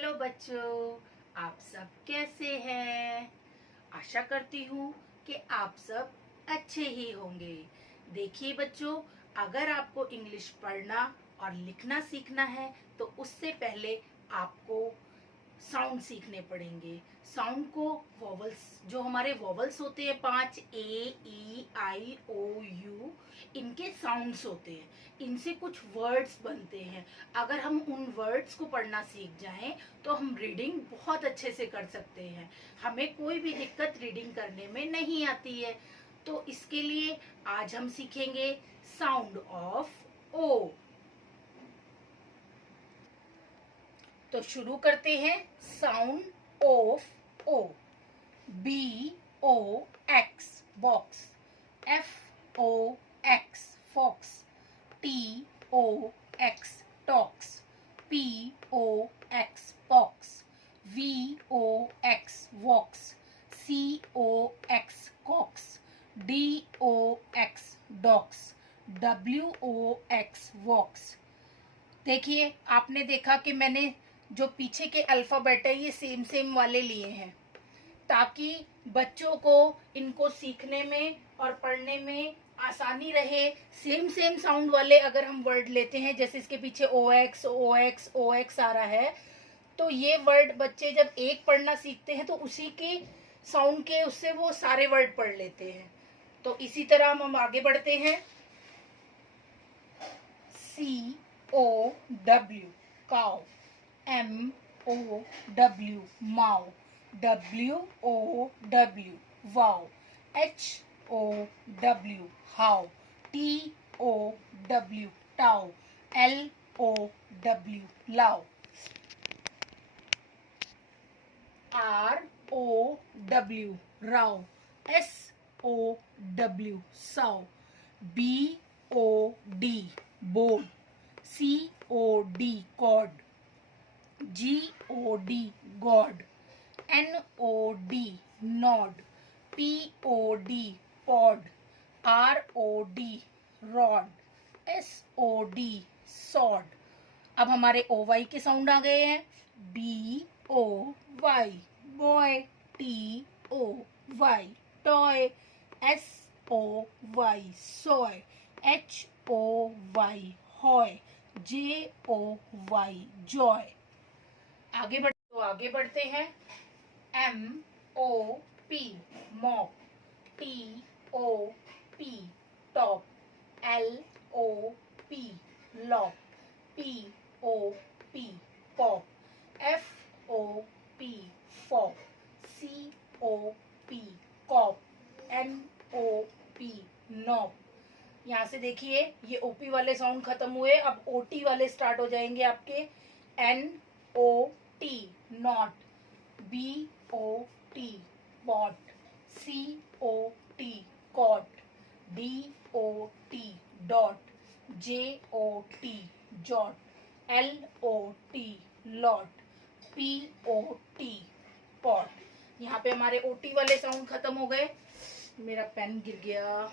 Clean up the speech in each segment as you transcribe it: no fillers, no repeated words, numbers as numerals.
Hello बच्चों, आप सब कैसे हैं? आशा करती हूँ कि आप सब अच्छे ही होंगे। देखिए बच्चों, अगर आपको इंग्लिश पढ़ना और लिखना सीखना है तो उससे पहले आपको साउंड सीखने पड़ेंगे। साउंड को वॉवल्स, जो हमारे वॉवल्स होते हैं 5 ए ई आई ओ यू, इनके साउंड्स होते हैं। इनसे कुछ वर्ड्स बनते हैं। अगर हम उन वर्ड्स को पढ़ना सीख जाएं तो हम रीडिंग बहुत अच्छे से कर सकते हैं। हमें कोई भी दिक्कत रीडिंग करने में नहीं आती है। तो इसके लिए आज हम सीखेंगे साउंड ऑफ ओ। तो शुरू करते हैं। Sound of O. B O X box, F O X fox, T O X tox, P O X pox, V O X vox, C O X cox, D O X dox, W O X wox. देखिए, आपने देखा कि मैंने जो पीछे के alphabet है ये सेम सेम वाले लिए हैं, ताकि बच्चों को इनको सीखने में और पढ़ने में आसानी रहे। सेम सेम साउंड वाले अगर हम वर्ड लेते हैं, जैसे इसके पीछे ओ एक्स ओ एक्स ओ एक्स आ रहा है, तो ये वर्ड बच्चे जब एक पढ़ना सीखते हैं तो उसी के साउंड के उससे वो सारे वर्ड पढ़ लेते हैं। तो इसी तरह हम आगे बढ़ते हैं। C O W cow, M O W mow, W O W wow, H O W how, T O W tow, L O W low, R O W row, S O W sow, B O D board, C O D cord, G O D god, N O D nod, P O D pod, R O D rod, S O D sword। अब हमारे ओ Y के sound आ गए हैं। B O Y boy, T O Y toy, S O Y soy, H O Y हॉय, J O Y joy। आगे बढ़ते हैं। M O P mop, T O P top, L O P lop, P O P pop, F O P fop, C O P cop, N O P nop। यहाँ से देखिए, ये OP वाले sound खत्म हुए, अब ओटी वाले start हो जाएंगे आपके। N O T not, B O T bot, C O T cot, D O T dot, J O T jot, L O T lot, P O T pot. यहाँ पे हमारे ओटी वाले sound खत्म हो गए। मेरा पेन गिर गया।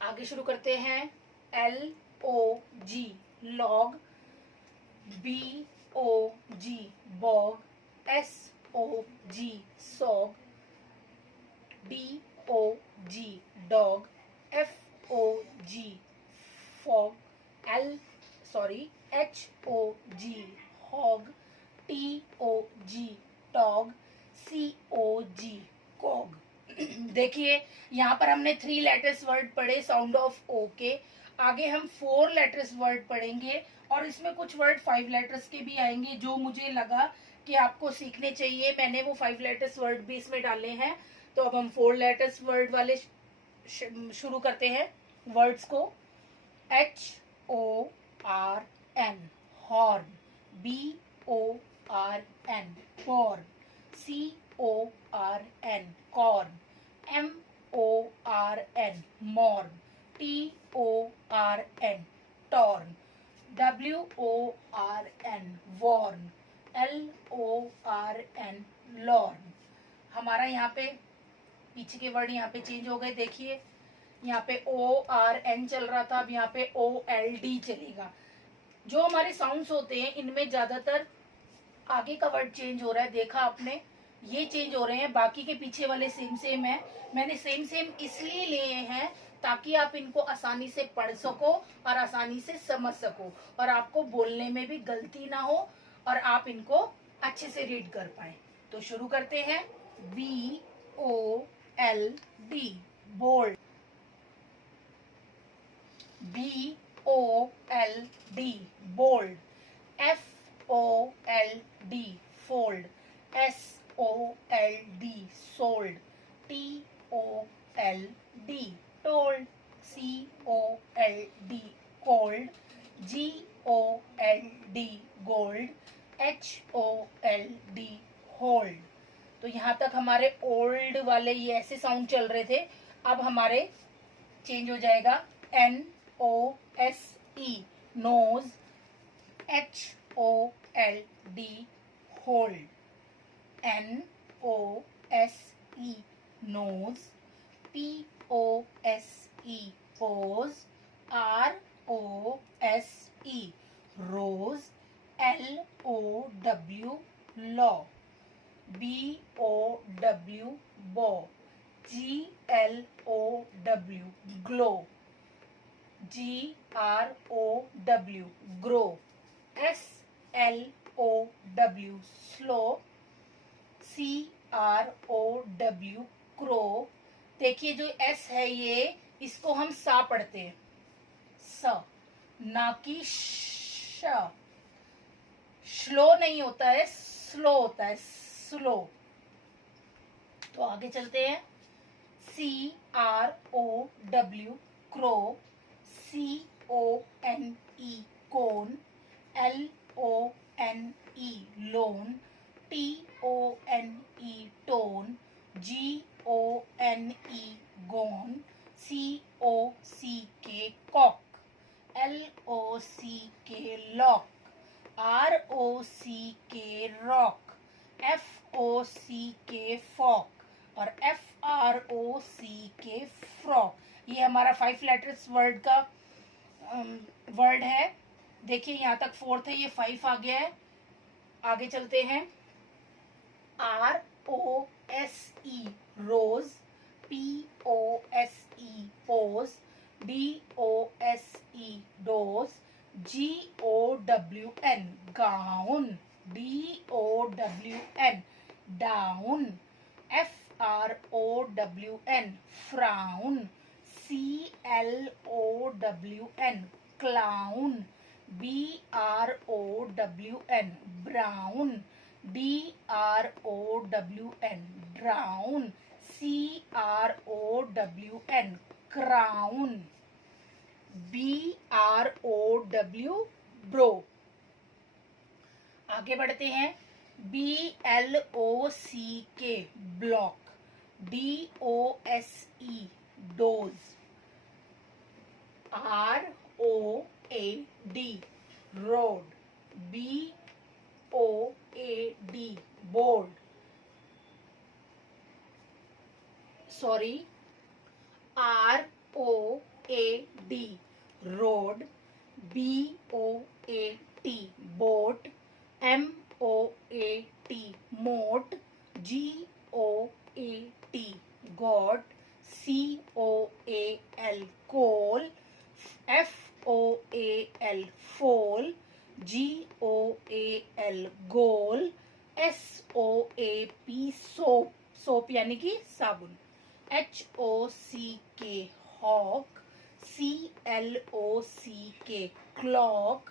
आगे शुरू करते हैं। L O G log, B O G bog, S O G sog, D O G dog, F O G fog, H O G hog, T O G tog, C O G cog. देखिए, यहाँ पर हमने 3 letters word पढ़े sound of O के। आगे हम 4 letters word पढ़ेंगे और इसमें कुछ वर्ड 5 लेटर्स के भी आएंगे जो मुझे लगा कि आपको सीखने चाहिए। मैंने वो 5 लेटर्स वर्ड भी इसमें डाले हैं। तो अब हम 4 लेटर्स वर्ड वाले शुरू करते हैं वर्ड्स को। H O R N horn, B O R N born, C O R N corn, M O R N morn, T O R N torn, W O R N warn, L O R N lorn. हमारा यहाँ पे पीछे के word यहाँ पे change हो गए। देखिए, यहाँ पे O R N चल रहा था, अब यहाँ पे O L D चलेगा। जो हमारे साउंड्स होते हैं इनमें ज्यादातर आगे का वर्ड चेंज हो रहा है, देखा आपने, ये चेंज हो रहे हैं, बाकी के पीछे वाले सेम सेम है। मैंने सेम सेम इसलिए लिए हैं ताकि आप इनको आसानी से पढ़ सको और आसानी से समझ सको और आपको बोलने में भी गलती ना हो और आप इनको अच्छे से रीड कर पाए। तो शुरू करते हैं। BOLD bold, BOLD bold, FOLD fold, SOLD sold, TOLD told, COLD cold, GOLD gold, HOLD hold। तो यहाँ तक हमारे ओल्ड वाले ये ऐसे साउंड चल रहे थे, अब हमारे चेंज हो जाएगा NOSE nose, HOLD hold, NOSE nose, POSE pose, ROSE rose, LOW law, BOW bow, GLOW glow, GROW grow, SLOW slow, CROW crow। देखिए जो S है ये, इसको हम सा पढ़ते हैं, स, ना कि श। स्लो नहीं होता है, स्लो होता है, स्लो। तो आगे चलते हैं। CROW crow, CONE cone, LONE lone, TONE tone, GONE gone, COCK cock, LOCK lock, ROCK rock, FOCK fock और FROCK फ्रॉक। ये हमारा 5 लेटर्स वर्ड का वर्ड है। देखिए यहाँ तक 4th है, ये 5 आ गया है। आगे चलते हैं। ROSE rose, POSE pose, DOSE dose, GOWN gown, DOWN down, FROWN frown, CLOWN clown, BROWN brown, DROWN drown, CROWN crown, BROW brow. आगे बढ़ते हैं। BLOCK block, DOSE dose, ROAD road, BOAD board, sorry, ROAD road, BOAT boat, MOAT moat, GOAT goat, COAL coal, FOAL foal, GOAL goal, SOAP soap, soap यानी कि साबुन, HOCK hock, CLOCK clock,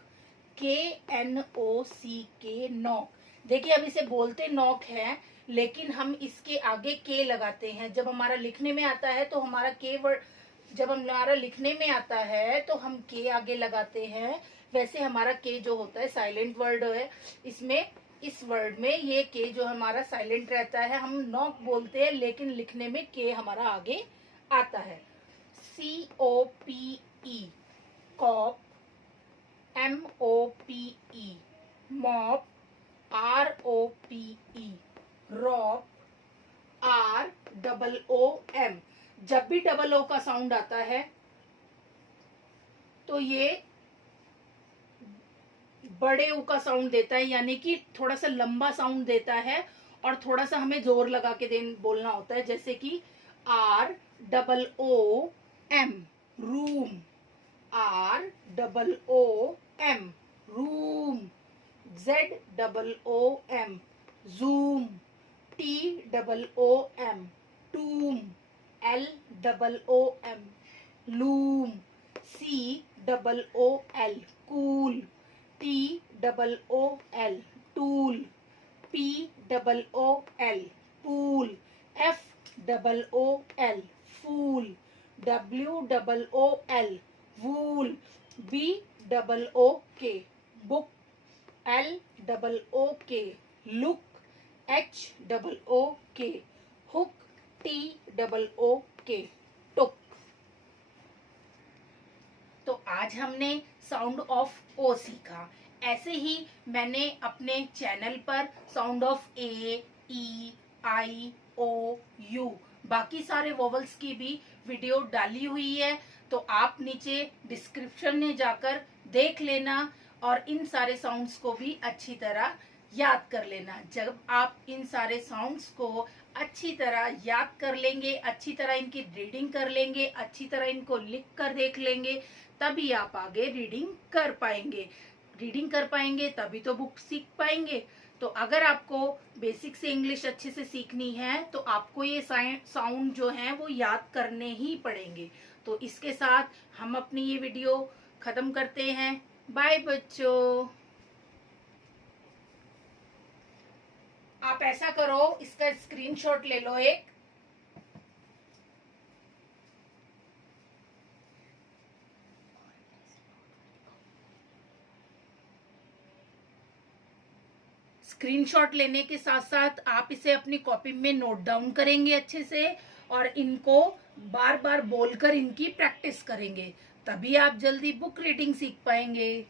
KNOCK knock. देखिए अब इसे बोलते knock है, लेकिन हम इसके आगे के लगाते हैं। जब हमारा लिखने में आता है तो हमारा के वर्ड, जब हमारा लिखने में आता है तो हम के आगे लगाते हैं। वैसे हमारा के जो होता है साइलेंट वर्ड है, इसमें इस वर्ड में ये के जो हमारा साइलेंट रहता है, हम नॉक बोलते हैं, लेकिन लिखने में के हमारा आगे आता है। COPE cope, MOPE mope, ROPE rope, ROOM। जब भी डबल ओ का साउंड आता है तो ये बड़े ऊ का साउंड देता है, यानी कि थोड़ा सा लंबा साउंड देता है और थोड़ा सा हमें जोर लगा के बोलना होता है, जैसे कि ROOM, room, ROOM, room, ZOOM, zoom, TOOM, टूम, LOOM, loom, COOL, cool, TOOL, tool, POOL, pool, FOOL, फूल, WOOL, वूल, BOOK, book, LOOK, look, HOOK, hook, TOOK, टुक। तो आज हमने साउंड ऑफ ओ सीखा। ऐसे ही मैंने अपने चैनल पर sound of A, E, I, O, U, बाकी सारे वोवल्स की भी वीडियो डाली हुई है, तो आप नीचे डिस्क्रिप्शन में जाकर देख लेना और इन सारे साउंड्स को भी अच्छी तरह याद कर लेना। जब आप इन सारे साउंड्स को अच्छी तरह याद कर लेंगे, अच्छी तरह इनकी रीडिंग कर लेंगे, अच्छी तरह इनको लिख कर देख लेंगे, तभी आप आगे रीडिंग कर पाएंगे। रीडिंग कर पाएंगे तभी तो बुक सीख पाएंगे। तो अगर आपको बेसिक से इंग्लिश अच्छे से सीखनी है तो आपको ये साउंड जो है वो याद करने ही पड़ेंगे। तो इसके साथ हम अपनी ये वीडियो खत्म करते हैं। बाय बच्चों। आप ऐसा करो, इसका स्क्रीनशॉट ले लो एक। स्क्रीनशॉट लेने के साथ साथ आप इसे अपनी कॉपी में नोट डाउन करेंगे अच्छे से और इनको बार बार बोलकर इनकी प्रैक्टिस करेंगे, तभी आप जल्दी बुक रीडिंग सीख पाएंगे।